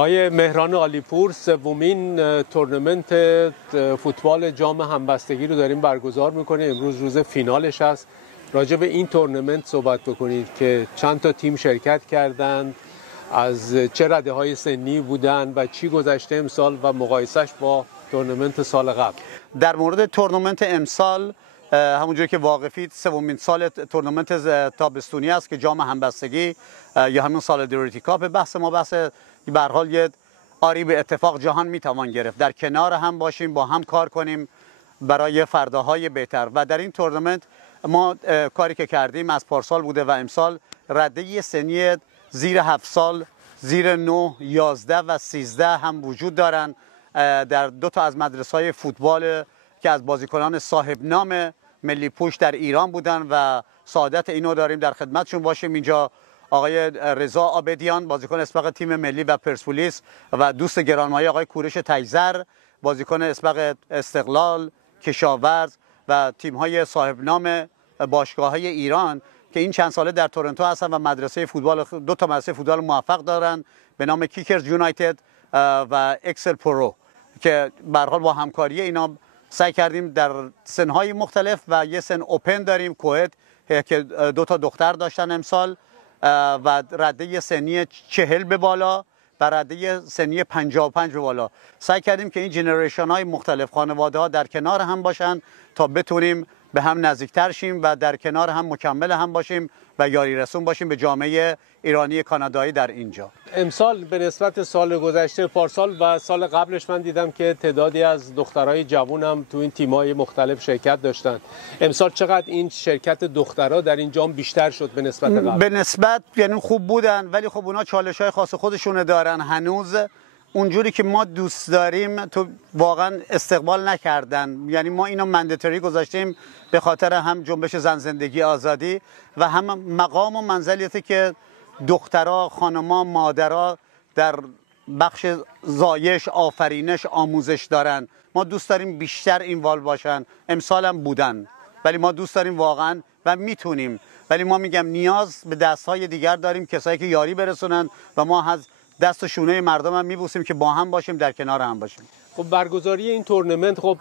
آقای مهران عالیپور، سومین تورنمنت فوتبال جام همبستگی رو داریم برگزار میکنیم. امروز روز فینالش است. راجع به این تورنمنت صحبت بکنید که چند تا تیم شرکت کردند، از چه رده‌های سنی بودن و چی گذشته امسال و مقایسش با تورنمنت سال قبل. در مورد تورنمنت امسال همونجوری که واقفید سومین سال تورنمنت تابستونی است که جام همبستگی یا همون سالیداریتی کاپ. بحث ما بحث به هر حال یه آری به اتفاق جهان میتوان گرفت، در کنار هم باشیم، با هم کار کنیم برای فرداهای بهتر. و در این تورنمنت ما کاری که کردیم از پارسال بوده و امسال رده سنی زیر 7 سال، زیر 9، 11 و 13 هم وجود دارن در دو تا از مدرسه‌های فوتبال که از بازیکنان صاحب نام ملی پوش در ایران بودن و سعادت اینو داریم در خدمتشون باشیم. اینجا آقای رضا عابدیان بازیکن اسبق تیم ملی و پرسپولیس و دوست گرانمایه آقای کوروش تیزر بازیکن اسبق استقلال، کشاورز و تیم‌های صاحب نام باشگاه‌های ایران که این چند ساله در تورنتو هستن و مدرسه فوتبال، دو تا مدرسه فوتبال موفق دارن به نام کیکرز یونایتد و اکسل پرو که به هر حال با همکاری اینا سعی کردیم در سن‌های مختلف و یه سن اوپن داریم کوهد که دو تا دختر داشتن امسال و رده سنی 40 به بالا و رده سنی 55 به بالا. سعی کردیم که این جنریشن های مختلف خانواده ها در کنار هم باشن تا بتونیم به هم نزدیکتر شیم و در کنار هم مکمل هم باشیم و یاری رسون باشیم به جامعه ایرانی کانادایی در اینجا. امسال به نسبت سال گذشته، پارسال و سال قبلش من دیدم که تعدادی از دخترای جوان هم تو این تیم‌های مختلف شرکت داشتن. امسال چقدر این شرکت دخترها در این جام بیشتر شد به نسبت قبل؟ به نسبت یعنی خوب بودن، ولی خب اونا چالش‌های خاص خودشون دارن. هنوز اونجوری که ما دوست داریم تو واقعا استقبال نکردن. یعنی ما اینو منداتوری گذاشتیم به خاطر هم جنبش زن زندگی آزادی و هم مقام و منزلیتی که دخترها، خانم‌ها، مادرها در بخش زایش، آفرینش، آموزش دارن. ما دوست داریم بیشتر اینوالو باشن. امسال هم بودن، ولی ما دوست داریم واقعا و میتونیم. ولی ما میگم نیاز به دست‌های دیگر داریم، کسایی که یاری برسونن و ما از دست و شونه مردم هم میبوسیم که با هم باشیم، در کنار هم باشیم. خب برگزاری این تورنمنت خب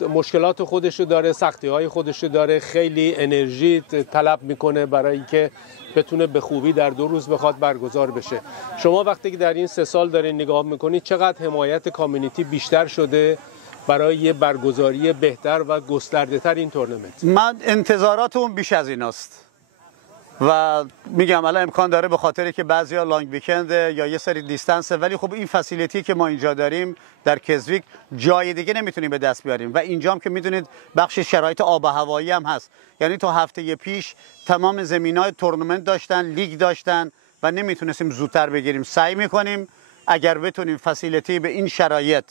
مشکلات خودشو داره، سختی‌های خودشو داره، خیلی انرژی طلب میکنه برای اینکه بتونه به خوبی در 2 روز بخواد برگزار بشه. شما وقتی که در این 3 سال دارین نگاه میکنید چقدر حمایت کامیونیتی بیشتر شده برای یه برگزاری بهتر و گسترده‌تر این تورنمنت؟ من انتظاراتم بیش از ایناست و میگم الان امکان داره به خاطری که بعضیا لانگ ویکند یا یه سری دیستنسه، ولی خب این فسیلیتی که ما اینجا داریم در کزویک جای دیگه نمیتونیم به دست بیاریم و اینجا هم که میدونید بخش شرایط آب و هوایی هم هست. یعنی تا هفته پیش تمام زمینای تورنمنت داشتن، لیگ داشتن و نمیتونستیم زودتر بگیریم. سعی میکنیم اگر بتونیم فسیلیتی به این شرایط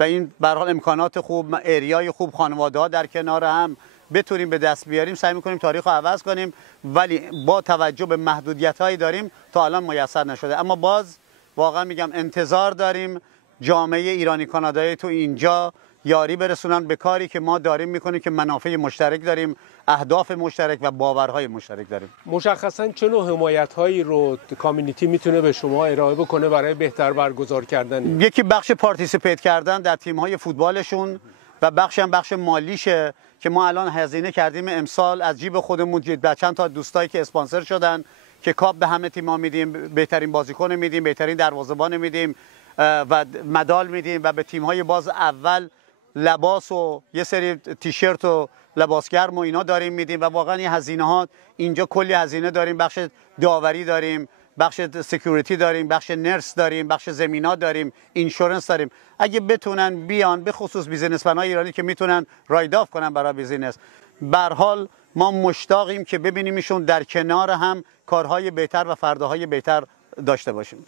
و این به هر حال امکانات خوب، اریای خوب، خانواده‌ها در کنار هم بتونیم به دست بیاریم، سعی میکنیم تاریخ رو عوض کنیم، ولی با توجه به محدودیت‌هایی داریم تا الان میسر نشده. اما باز واقعا میگم انتظار داریم جامعه ایرانی کانادایی تو اینجا یاری برسونن به کاری که ما داریم میکنیم که منافع مشترک داریم، اهداف مشترک و باورهای مشترک داریم. مشخصاً چه نوع حمایت‌هایی رو کامیونیتی میتونه به شما ارائه بکنه برای بهتر برگزار کردن؟ یکی بخش پارتیسیپیت کردن در تیم‌های فوتبالشون و بخش هم بخش مالیشه که ما الان هزینه کردیم امسال از جیب خودمون با چند تا دوستایی که اسپانسر شدن که کاپ به همه تیم‌ها میدیم، بهترین بازیکن میدیم، بهترین دروازه‌بان میدیم و مدال میدیم و به تیم‌های باز اول لباس و یه سری تیشرت و لباس گرم و اینا داریم میدیم و واقعا این هزینه‌ها اینجا کلی هزینه داریم. بخش داوری داریم، بخش سکیوریتی داریم، بخش نرس داریم، بخش زمینا داریم، اینشورنس داریم. اگه بتونن بیان به خصوص بیزینسمن‌های ایرانی که میتونن رایت آف کنن برای بیزینس، به هر حال ما مشتاقیم که ببینیم ایشون در کنار هم کارهای بهتر و فرداهای بهتر داشته باشیم.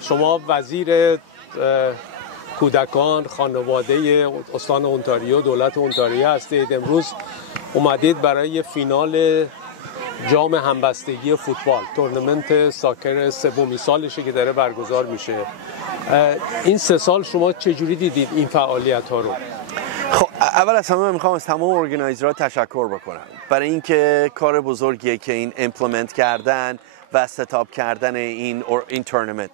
شما وزیر کودکان خانواده استان اونتاریو دولت اونتاریو هستید. امروز اومدید برای فینال جام همبستگی فوتبال، تورنمنت ساکر سومین سالشه که داره برگزار میشه. این 3 سال شما چجوری دیدید این فعالیت ها رو؟ خب اول از همه میخوام از تمام ارگنایزرها تشکر بکنم برای اینکه کار بزرگیه که این ایمپلمنت کردن و ستاپ کردن این تورنمنت.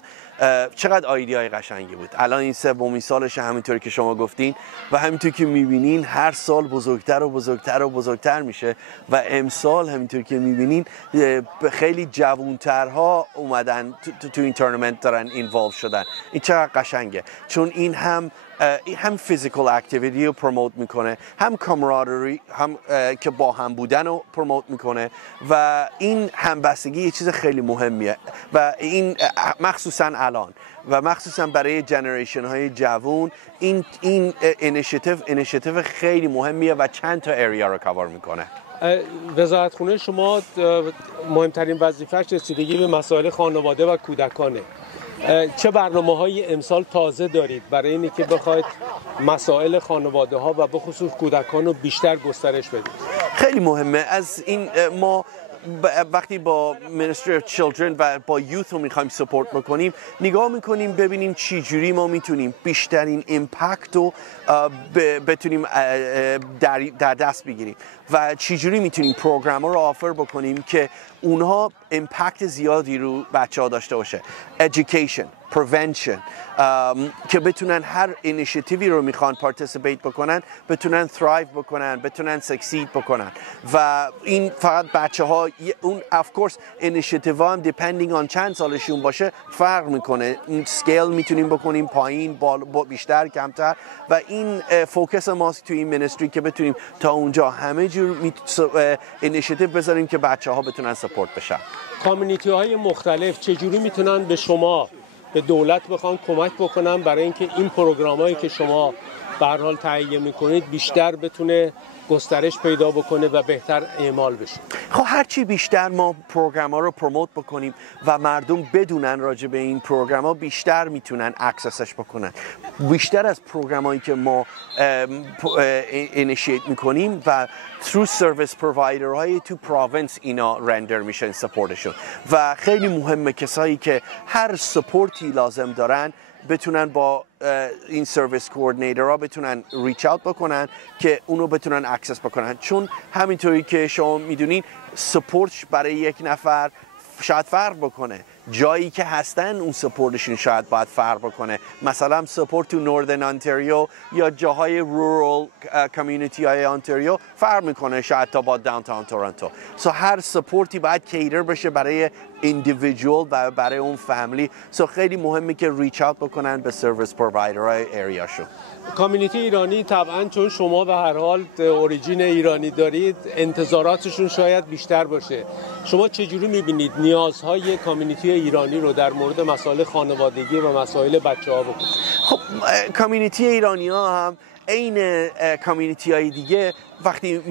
چقدر آیدیای قشنگی بود. الان این 3مین سالشه همینطوری که شما گفتین و همینطوری که میبینین هر سال بزرگتر و بزرگتر و بزرگتر میشه و امسال همینطوری که میبینین خیلی جوانترها اومدن تو این تورنمنت دارن اینوالو شدن. این چقدر قشنگه چون این هم فیزیکال اکتیویتی رو پروموت میکنه، هم کامرادری، هم که با هم بودن رو پروموت میکنه و این همبستگی یه چیز خیلی مهمیه و این مخصوصا الان و مخصوصا برای جنریشن های جوان این اینیشیتیو خیلی مهمیه و چند تا ایریا رو کاور میکنه. وزارتخونه شما مهمترین وظیفه‌اش رسیدگی به مسائل خانواده و کودکانه. چه برنامه‌های امسال تازه دارید برای اینی که بخواید مسائل خانواده ها و به خصوص کودکان رو بیشتر گسترش بدید؟ خیلی مهمه. از این ما وقتی با Ministry of Children و با یوث رو میخوایم سپورت بکنیم نگاه میکنیم ببینیم چی جوری ما میتونیم بیشترین ایمپکت رو بتونیم در دست بگیریم و چی جوری میتونیم پروگرام رو آفر بکنیم که اونها ایمپکت زیادی رو بچه ها داشته باشه. Education, prevention که بتونن هر اینیشیتیوی رو میخوان پارتیسیپیت بکنن بتونن thrive بکنن، بتونن succeed بکنن و این فقط بچه ها اون of course اینیشیتیو هم depending on چند سالشون باشه فرق میکنه. این سکیل میتونیم بکنیم پایین، بیشتر، کمتر و این فوکس ماست توی این مینستری که بتونیم تا اونجا همه جور اینیشیتیو بذاریم که بچه ها بتونن سپورت بشن. کامیونیتی های مختلف چجوری میتونن به شما به دولت بخوان کمک بکنن برای اینکه این پروگرامایی که شما به هر حال تهیه میکنید بیشتر بتونه گسترش پیدا بکنه و بهتر اعمال بشه؟ خب هرچی بیشتر ما پروگرام‌ها رو پروموت بکنیم و مردم بدونن راجع به این پروگرام‌ها بیشتر میتونن اکسسش بکنن. بیشتر از پروگرامایی که ما اینیشیت میکنیم و through service providerهای تو پروینس اینا رندر میشن سپورتشون و خیلی مهمه کسایی که هر سپورتی لازم دارن بتونن با این سرویس کوردینیتورها بتونن ریچ اوت بکنن که اونو بتونن اکسس بکنن چون همینطوری که شما میدونین سپورت برای یک نفر شاید فرق بکنه. جایی که هستن اون سپورتشون شاید باید فرق بکنه. مثلا سپورت تو نوردن انتریو یا جاهای رورال کامیونیتی های انتریو فرق میکنه شاید تا با داونتاون تورنتو. سو هر سپورتی باید کیتر بشه برای ایندیویدوال و برای اون فامیلی. سو خیلی مهمه که ریچ اوت بکنن به سرویس پرووایدرهای ایریاشون. کامیونیتی ایرانی طبعا چون شما به هر حال اوریجین ایرانی دارید انتظاراتشون شاید بیشتر باشه. شما چجوری میبینید نیازهای کامیونیتی ایرانی رو در مورد مسائل خانوادگی و مسائل بچه‌ها بکنید؟ خب کامیونیتی ایرانی ها هم عین کامیونیتی های دیگه وقتی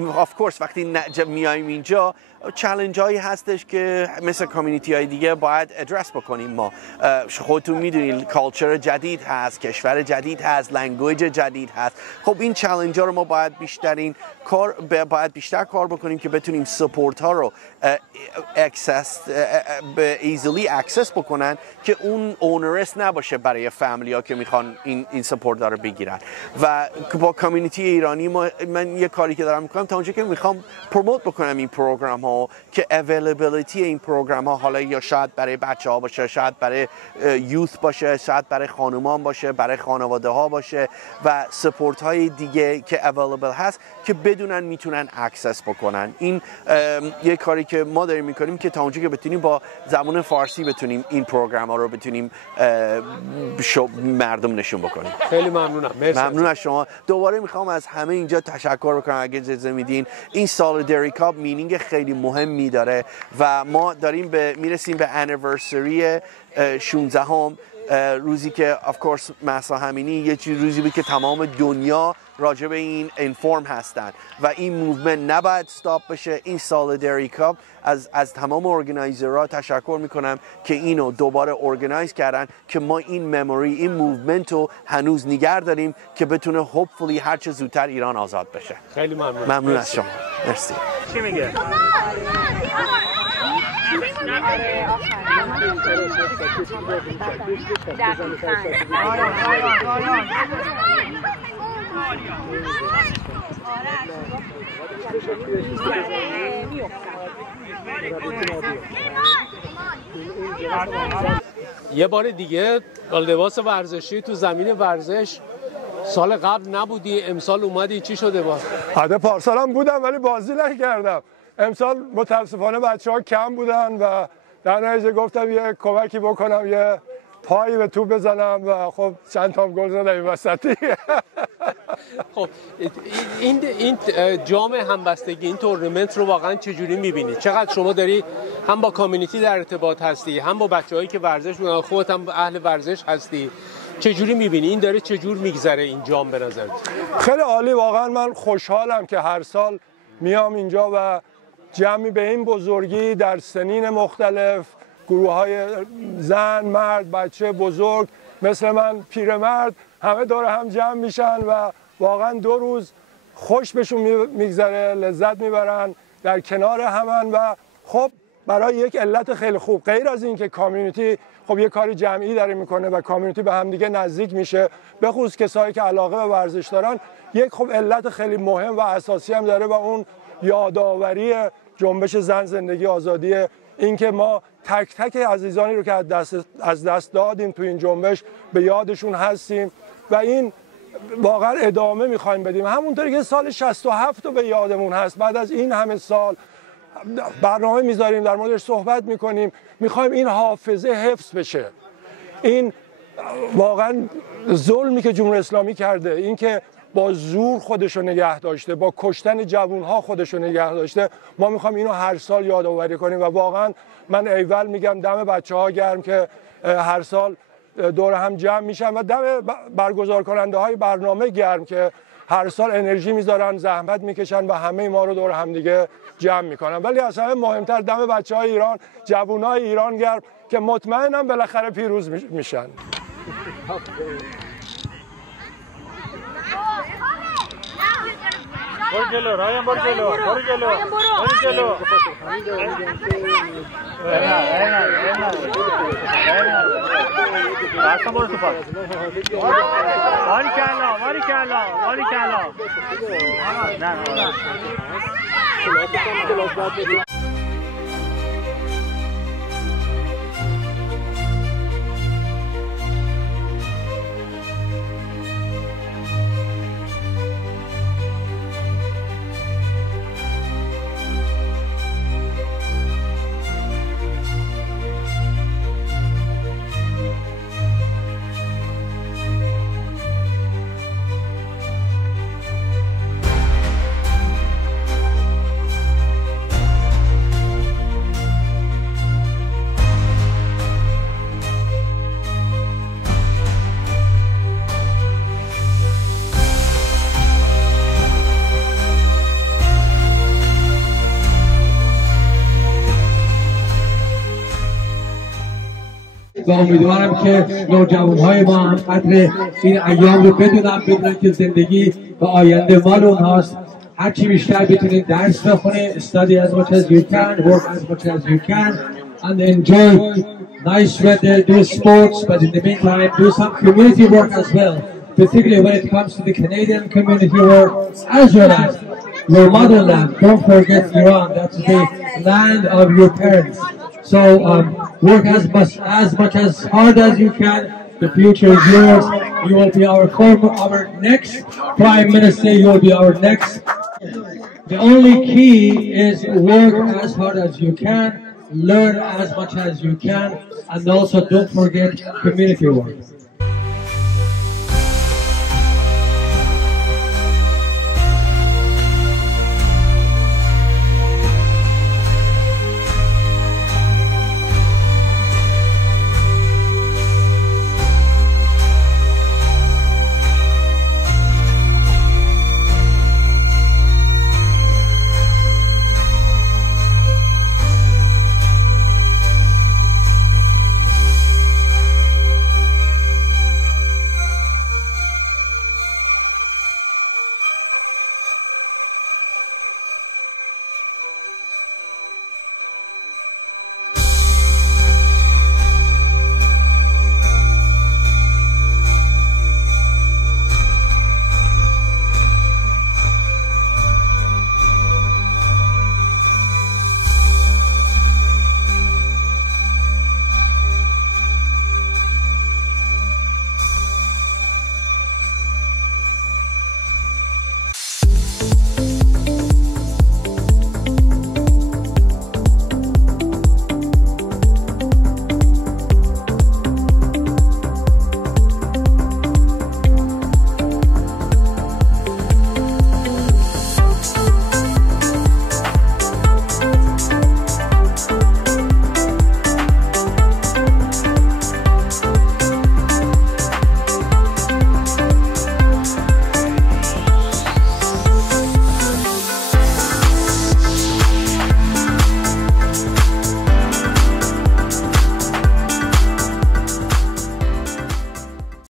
میایم اینجا چالش هایی هستش که مثل کامیونیتی های دیگه باید ادرس بکنیم. ما خودتون میدونید کالچر جدید هست، کشور جدید هست، لنگویج جدید هست. خب این چالش ها رو ما باید بیشتر کار بکنیم که بتونیم سپورت ها رو ایزیلی اکسس بکنن که اون اونرس نباشه برای فامیلی ها که میخوان این سپورت ها رو بگیرن. و با کامیونیتی ایرانی من یه کاری که دارم میکنم تا اونجا که میخوام پروموت بکنم این پروگرام ها که اویلیبیلیتی این پروگرام ها حالا یا شاید برای بچه ها باشه، شاید برای یوث باشه، شاید برای خانومان باشه، برای خانواده ها باشه و سپورت های دیگه که اویلیبل هست که بدونن میتونن اکسس بکنن. این یه کاری که ما داریم میکنیم که تا اونجا که بتونیم با زبان فارسی بتونیم این پروگرام ها رو بتونیم مردم نشون بکنیم. خیلی ممنونم. ممنون از شما. دوباره میخوام از همه اینجا تشکر بکنم اگه اجازه میدین. این سالیداری کاپ مینینگ خیلی مهمی داره و ما داریم میرسیم به انیورسری 16ام روزی که of course مهسا امینی یه روزی بود که تمام دنیا راجع به این اینفورم هستن و این موومنت نباید استاپ بشه. این سالیداریتی کاپ از تمام ارگانایزرها تشکر میکنم که اینو دوباره ارگانایز کردن که ما این مموری این موومنت رو هنوز نگه داریم که بتونه هوپفولی هر چه زودتر ایران آزاد بشه. خیلی ممنون از شما. مرسی. چی میگه؟ یه بار دیگه لباس ورزشی تو زمین ورزش سال قبل نبودی، امسال اومدی، چی شده با؟ حالا پارسال هم بودم ولی بازی نکردم. امسال متاسفانه بچه‌ها کم بودن و در نتیجه گفتم یه کمکی بکنم، یه پایی به توپ بزنم و خب چند تا گل زدم این وسطی. خب این جام همبستگی، این تورنمنت رو واقعا چجوری می‌بینی؟ چقدر شما داری هم با کامیونیتی در ارتباط هستی، هم با بچه‌هایی که ورزش می‌کنن، خودت هم اهل ورزش هستی، چجوری می‌بینی این داره چجور می‌گذره این جام به نظرت؟ خیلی عالی، واقعا من خوشحالم که هر سال میام اینجا و جمعی به این بزرگی در سنین مختلف، گروه‌های زن، مرد، بچه، بزرگ، مثل من، پیرمرد، همه دور هم جمع میشن و واقعا 2 روز خوش بهشون میگذره، لذت میبرن، در کنار همن و خب برای یک علت خیلی خوب، غیر از این که کامیونیتی خب یه کاری جمعی داره میکنه و کامیونیتی به هم دیگه نزدیک میشه، به خصوص کسایی که علاقه به ورزش دارن، یک خب علت خیلی مهم و اساسی هم داره و اون یادآوری جنبش زن، زندگی، آزادی، اینکه ما تک تک عزیزانی رو که از دست دادیم تو این جنبش به یادشون هستیم و این واقعا ادامه میخوایم بدیم. همونطوری که سال 67 رو به یادمون هست، بعد از این همه سال برنامه میذاریم، در موردش صحبت میکنیم، میخوایم این حافظه حفظ بشه. این واقعا ظلمی که جمهوری اسلامی کرده، این که با زور خودشو نگه داشته، با کشتن جوانها خودشو نگه داشته، ما میخوایم اینو هر سال یادآوری کنیم و واقعا من ایول میگم دم بچه‌ها گرم که هر سال دور هم جمع میشن و دم برگزار کننده های برنامه گرم که هر سال انرژی میذارن، زحمت میکشن و همه ما رو دور هم دیگه جمع میکنن. ولی از همه مهمتر دم بچه‌های ایران، جوانای ایران گرم که مطمئنم بالاخره پیروز میشن. برو جلو، رایان برو جلو، برو جلو، برو جلو. راست برو تو پاس. باری کلا. نه. و امیدوارم که نوجوانهای ما هم قدر این ایام رو بدونن که زندگی و آینده مال اونهاست. هرچی بیشتر بتونید درس بخونه، study as much as you can, work as much as you can, and enjoy nice weather, do sports, but in the meantime do some community work as well, particularly when it comes to the Canadian community work as well as your motherland. Don't forget Iran, that's the land of your parents. So work as much as hard as you can. The future is yours. You will be our next Prime Minister. You will be our next. The only key is work as hard as you can, learn as much as you can, and also don't forget community work.